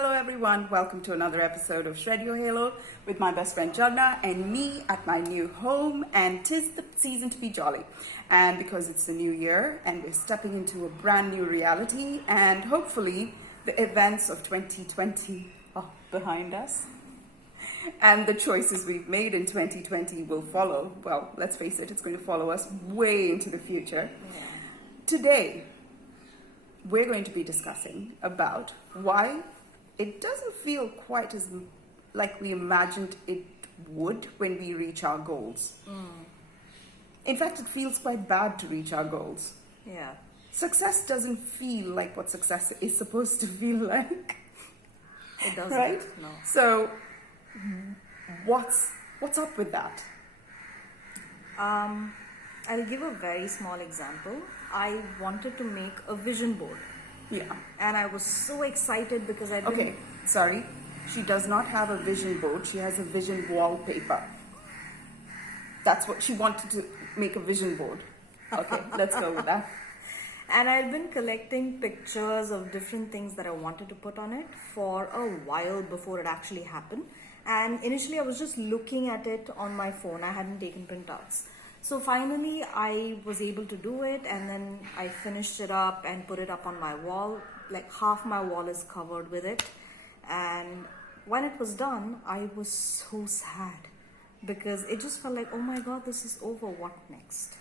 Hello everyone, welcome to another episode of Shred Your Halo with my best friend Jharna and me at my new home, and 'tis the season to be jolly. And because it's the new year and we're stepping into a brand new reality, and hopefully the events of 2020 are behind us and the choices we've made in 2020 will follow. Well, let's face it, it's going to follow us way into the future. Yeah. Today, we're going to be discussing about why it doesn't feel quite as like we imagined it would when we reach our goals. In fact, it feels quite bad to reach our goals. Yeah. Success doesn't feel like what success is supposed to feel like. It doesn't. Right? No. So, what's up with that? I'll give a very small example. I wanted to make a vision board. Yeah. And I was so excited because I didn't... Okay, sorry. She does not have a vision board. She has a vision wallpaper. That's what she wanted to make, a vision board. Okay, let's go with that. And I'd been collecting pictures of different things that I wanted to put on it for a while before it actually happened. And initially I was just looking at it on my phone. I hadn't taken printouts. So finally I was able to do it, and then I finished it up and put it up on my wall. Like half my wall is covered with it. And when it was done, I was so sad because it just felt like, oh my God, this is over. What next?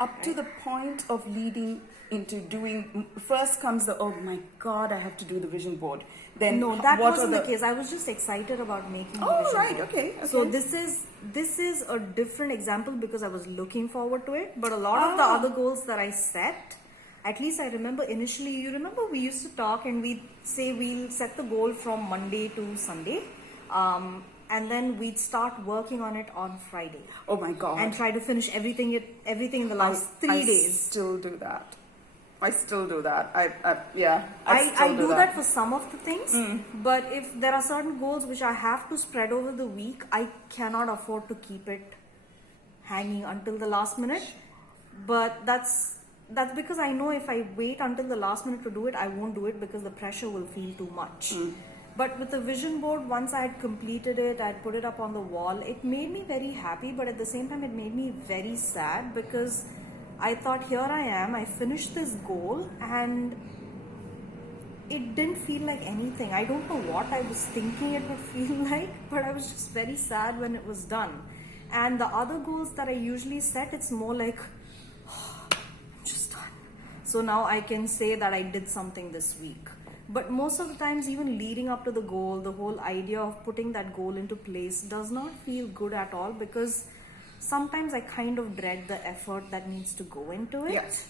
Up to the point of leading into doing, first comes the, oh my God, I have to do the vision board. Then no, that what wasn't are the case. I was just excited about making the Oh, vision right, board. okay. So this is a different example because I was looking forward to it. But a lot of the other goals that I set, at least I remember initially, you remember we used to talk and we'd say we'll set the goal from Monday to Sunday. And then we'd start working on it on Friday. Oh my God. And try to finish everything in the last 3 days. I still do that. I still do that. I I do that for some of the things, but if there are certain goals which I have to spread over the week, I cannot afford to keep it hanging until the last minute. But that's because I know if I wait until the last minute to do it, I won't do it because the pressure will feel too much. But with the vision board, once I had completed it, I had put it up on the wall, it made me very happy, but at the same time it made me very sad because I thought, here I am, I finished this goal and it didn't feel like anything. I don't know what I was thinking it would feel like, but I was just very sad when it was done. And the other goals that I usually set, it's more like, oh, I'm just done. So now I can say that I did something this week. But most of the times, even leading up to the goal, the whole idea of putting that goal into place does not feel good at all because sometimes I kind of dread the effort that needs to go into it. Yes.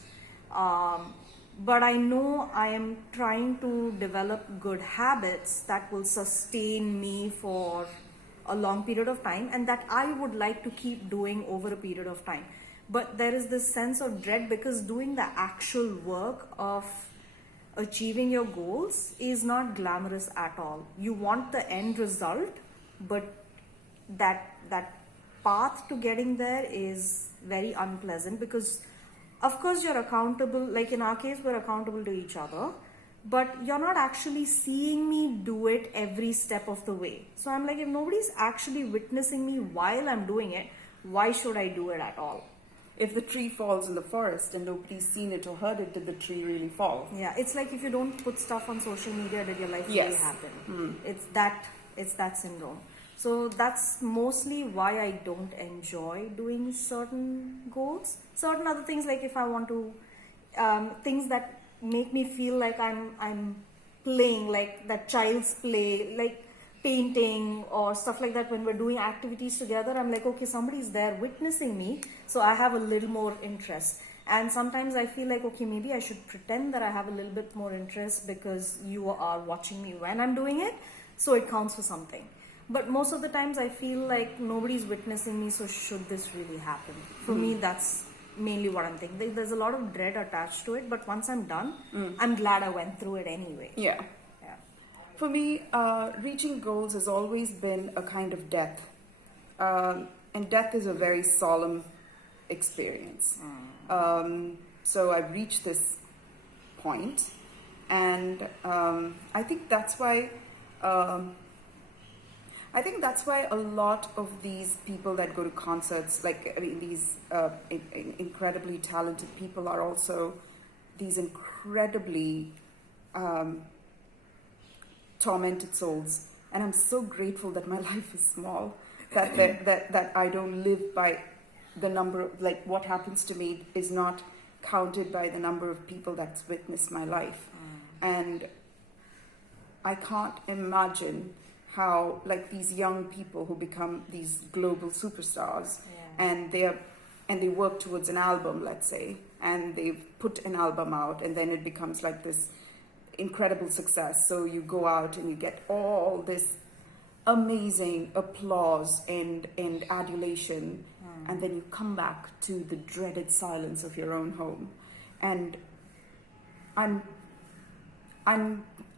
But I know I am trying to develop good habits that will sustain me for a long period of time and that I would like to keep doing over a period of time. But there is this sense of dread because doing the actual work of achieving your goals is not glamorous at all. You want the end result, but that path to getting there is very unpleasant because of course you're accountable, like in our case we're accountable to each other, but you're not actually seeing me do it every step of the way. So I'm like, if nobody's actually witnessing me while I'm doing it, why should I do it at all? If the tree falls in the forest and nobody's seen it or heard it, did the tree really fall? Yeah, it's like if you don't put stuff on social media, did your life really happen? It's that syndrome. So that's mostly why I don't enjoy doing certain goals. Certain other things, like if I want to, things that make me feel like I'm playing, like that child's play, like painting or stuff like that. When we're doing activities together, I'm like, okay, somebody's there witnessing me, so I have a little more interest. And sometimes I feel like, okay, maybe I should pretend that I have a little bit more interest because you are watching me when I'm doing it, so it counts for something. But most of the times I feel like nobody's witnessing me, so should this really happen? For me, that's mainly what I'm thinking. There's a lot of dread attached to it, but once I'm done, I'm glad I went through it anyway. Yeah. For me, reaching goals has always been a kind of death. And death is a very solemn experience. So I've reached this point, and I think that's why I think that's why a lot of these people that go to concerts, like, I mean, these incredibly talented people are also these incredibly tormented souls. And I'm so grateful that my life is small, that I don't live by the number of, like, what happens to me is not counted by the number of people that's witnessed my life. And I can't imagine how, like, these young people who become these global superstars, and they work towards an album, let's say, and they've put an album out, and then it becomes like this incredible success. So you go out and you get all this amazing applause and adulation, and then you come back to the dreaded silence of your own home. And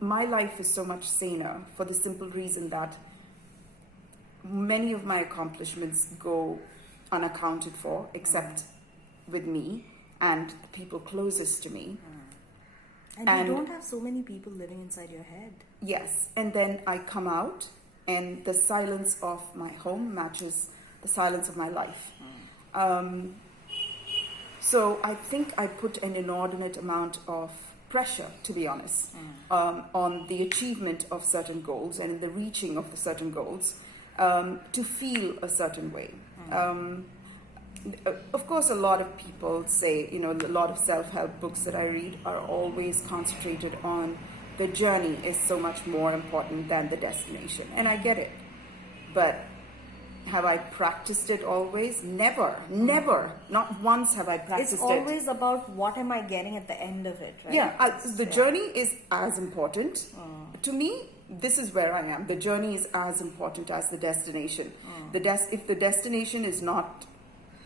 my life is so much saner for the simple reason that many of my accomplishments go unaccounted for, except with me and the people closest to me. And you don't have so many people living inside your head. Yes, and then I come out and the silence of my home matches the silence of my life. So I think I put an inordinate amount of pressure, to be honest, on the achievement of certain goals and the reaching of the certain goals, to feel a certain way. Of course, a lot of people say, a lot of self-help books that I read are always concentrated on the journey is so much more important than the destination. And I get it. But have I practiced it always? Never. Not once have I practiced it. It's always about what am I getting at the end of it, right? Yeah, the journey is as important. To me, this is where I am. The journey is as important as the destination. If the destination is not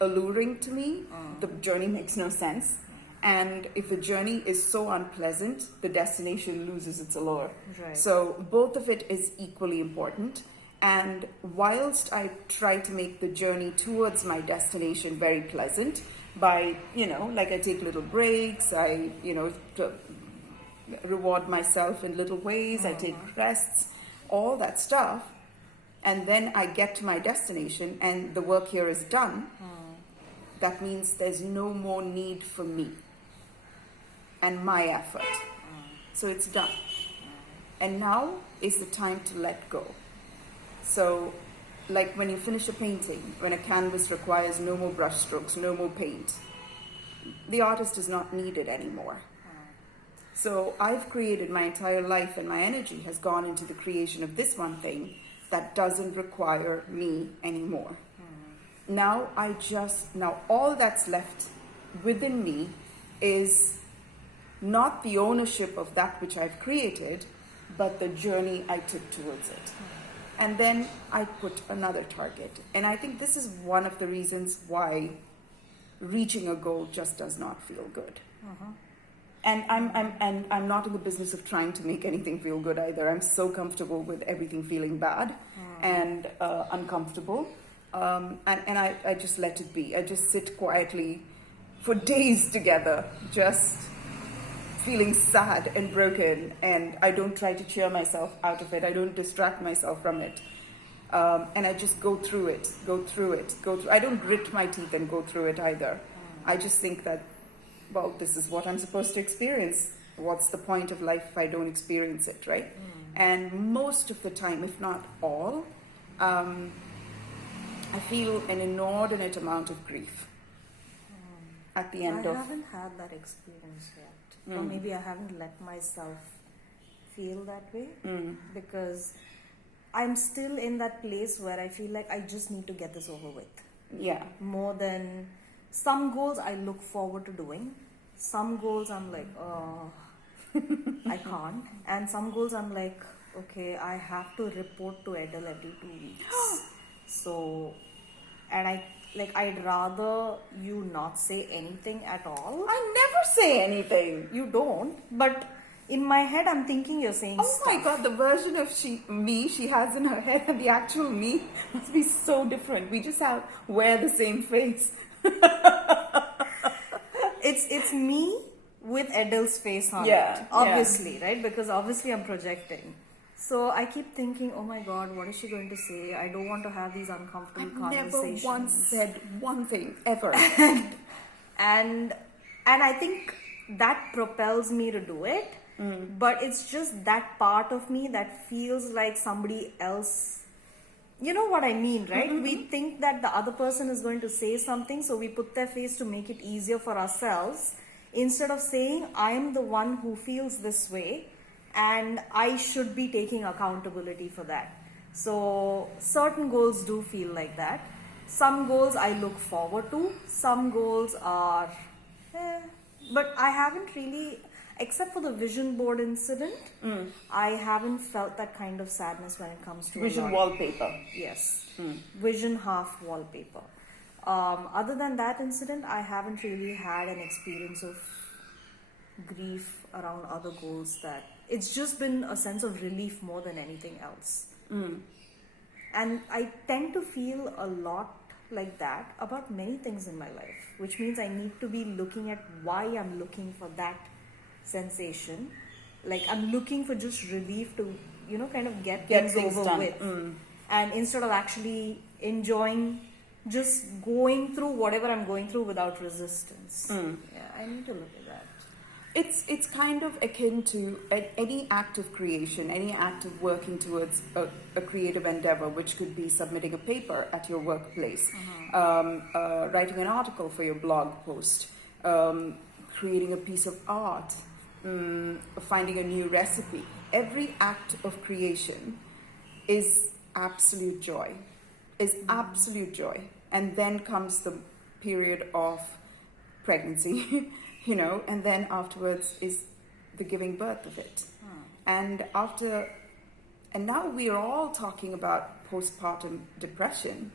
alluring to me, the journey makes no sense. And if the journey is so unpleasant, the destination loses its allure. Right. So both of it is equally important. And whilst I try to make the journey towards my destination very pleasant by, like I take little breaks, I, to reward myself in little ways, I take rests, all that stuff. And then I get to my destination and the work here is done. That means there's no more need for me and my effort. So it's done. And now is the time to let go. So, like when you finish a painting, when a canvas requires no more brush strokes, no more paint, the artist is not needed anymore. So I've created my entire life and my energy has gone into the creation of this one thing that doesn't require me anymore. Now all that's left within me is not the ownership of that which I've created, but the journey I took towards it. And then I put another target. And I think this is one of the reasons why reaching a goal just does not feel good. And I'm not in the business of trying to make anything feel good either. I'm so comfortable with everything feeling bad and uncomfortable. And I just let it be. I just sit quietly for days together, just feeling sad and broken, and I don't try to cheer myself out of it. I don't distract myself from it. And I just go through it. I don't grit my teeth and go through it either. I just think that, well, this is what I'm supposed to experience. What's the point of life if I don't experience it, right? And most of the time, if not all, I feel an inordinate amount of grief at the end I haven't had that experience yet. Or maybe I haven't let myself feel that way because I'm still in that place where I feel like I just need to get this over with. Yeah. More than some goals I look forward to doing. Some goals I'm like, oh, I can't. And some goals I'm like, okay, I have to report to Edel every 2 weeks. So, and I'd rather you not say anything at all. I never say anything. You don't, but in my head I'm thinking you're saying stuff. Oh my god, the version of she has in her head and the actual me must be so different. We just wear the same face. It's me with Edel's face on it. Obviously, right? Because obviously I'm projecting. So I keep thinking, oh my God, what is she going to say? I don't want to have these uncomfortable conversations. Never once said one thing ever. and I think that propels me to do it. But it's just that part of me that feels like somebody else. You know what I mean, right? We think that the other person is going to say something, so we put their face to make it easier for ourselves, instead of saying, I am the one who feels this way and I should be taking accountability for that. So certain goals do feel like that. Some goals I look forward to, some goals are but I haven't really, except for the vision board incident, I haven't felt that kind of sadness when it comes to Vision wallpaper. Yes, vision half wallpaper. Other than that incident, I haven't really had an experience of grief around other goals. That it's just been a sense of relief more than anything else. And I tend to feel a lot like that about many things in my life, which means I need to be looking at why I'm looking for that sensation. Like I'm looking for just relief to, kind of get things over done. with. And instead of actually enjoying just going through whatever I'm going through without resistance. Yeah, I need to look at that. It's kind of akin to any act of creation, any act of working towards a creative endeavor, which could be submitting a paper at your workplace, writing an article for your blog post, creating a piece of art, finding a new recipe. Every act of creation is absolute joy, and then comes the period of pregnancy. And then afterwards is the giving birth of it. And now we are all talking about postpartum depression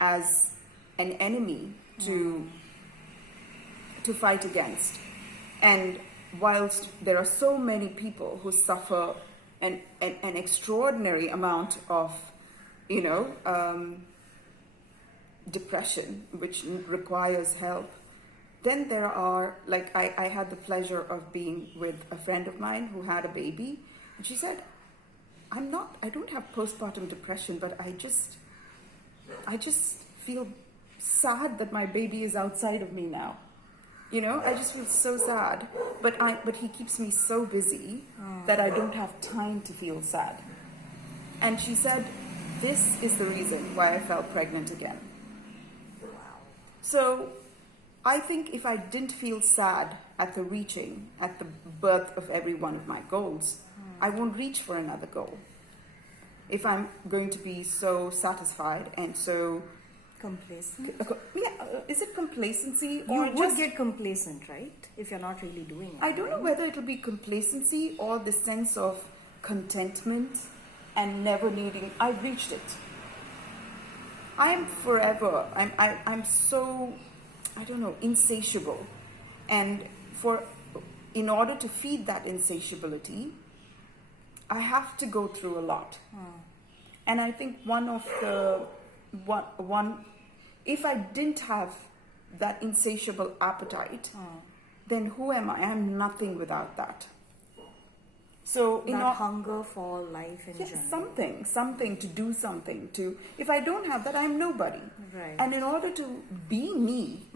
as an enemy to fight against. And whilst there are so many people who suffer an extraordinary amount of, depression, which requires help, then there are, like, I had the pleasure of being with a friend of mine who had a baby, and she said, I don't have postpartum depression, but I just feel sad that my baby is outside of me now. I just feel so sad, but he keeps me so busy that I don't have time to feel sad. And she said, this is the reason why I felt pregnant again. So I think if I didn't feel sad at the birth of every one of my goals, I won't reach for another goal. If I'm going to be so satisfied and so complacent. Is it complacency? You would get complacent, right? If you're not really doing it. I don't know whether it'll be complacency or the sense of contentment and never needing. I've reached it. I'm forever. I'm so, I don't know, insatiable. And in order to feed that insatiability, I have to go through a lot. And I think if I didn't have that insatiable appetite, then who am I? I'm nothing without that. So that hunger for life in general. Something to do something to. If I don't have that, I'm nobody. Right. And in order to be me,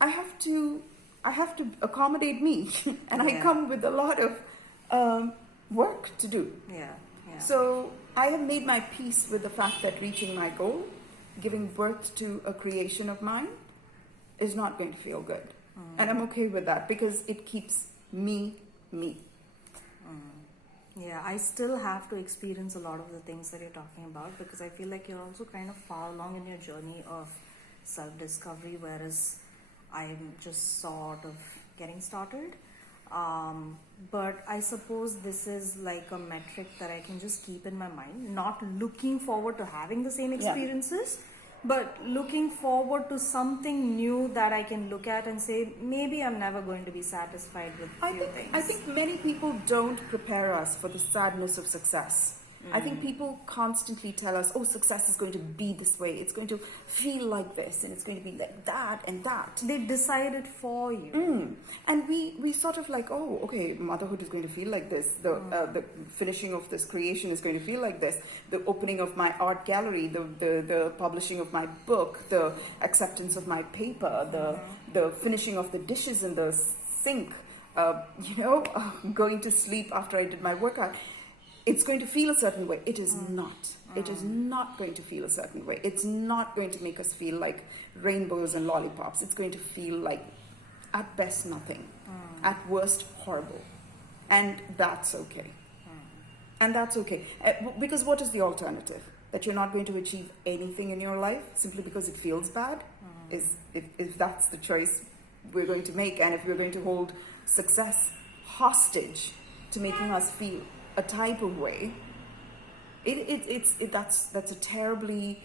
I have to accommodate me, and I come with a lot of work to do. Yeah. So I have made my peace with the fact that reaching my goal, giving birth to a creation of mine, is not going to feel good, and I'm okay with that because it keeps me. Yeah, I still have to experience a lot of the things that you're talking about, because I feel like you're also kind of far along in your journey of self-discovery, whereas I'm just sort of getting started. But I suppose this is like a metric that I can just keep in my mind, not looking forward to having the same experiences, but looking forward to something new that I can look at and say, maybe I'm never going to be satisfied with few things. I think many people don't prepare us for the sadness of success. I think people constantly tell us, oh, success is going to be this way. It's going to feel like this and it's going to be like that and that. They decide it for you. And we sort of like, oh, okay, motherhood is going to feel like this. The finishing of this creation is going to feel like this. The opening of my art gallery, the publishing of my book, the acceptance of my paper, the finishing of the dishes in the sink, going to sleep after I did my workout. It's going to feel a certain way. It is not. It is not going to feel a certain way. It's not going to make us feel like rainbows and lollipops. It's going to feel like, at best, nothing. At worst, horrible. And that's okay. And that's okay. Because what is the alternative? That you're not going to achieve anything in your life simply because it feels bad? If that's the choice we're going to make, and if we're going to hold success hostage to making us feel a type of way, that's a terribly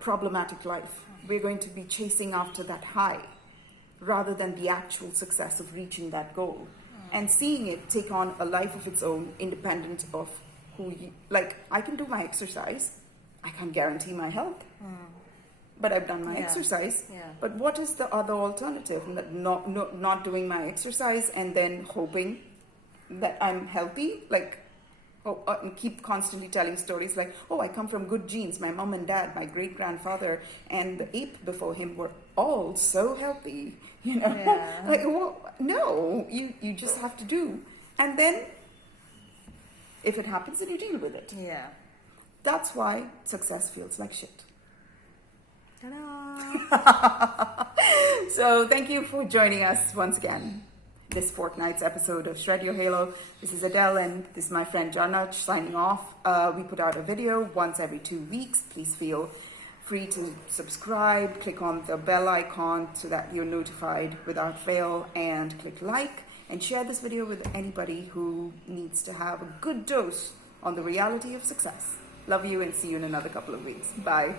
problematic life. We're going to be chasing after that high rather than the actual success of reaching that goal and seeing it take on a life of its own, independent of who you like. I can do my exercise. I can't guarantee my health. But I've done my exercise. But what is the other alternative? Not doing my exercise and then hoping that I'm healthy, and keep constantly telling stories like, oh, I come from good genes. My mom and dad, my great grandfather, and the ape before him were all so healthy. No, you just have to do, and then if it happens, then you deal with it. That's why success feels like shit. Ta-da! So thank you for joining us once again. This fortnight's episode of Shred Your Halo. This is Edel and this is my friend Jharna signing off. We put out a video once every 2 weeks. Please feel free to subscribe, click on the bell icon so that you're notified without fail, and click like and share this video with anybody who needs to have a good dose on the reality of success. Love you and see you in another couple of weeks. Bye.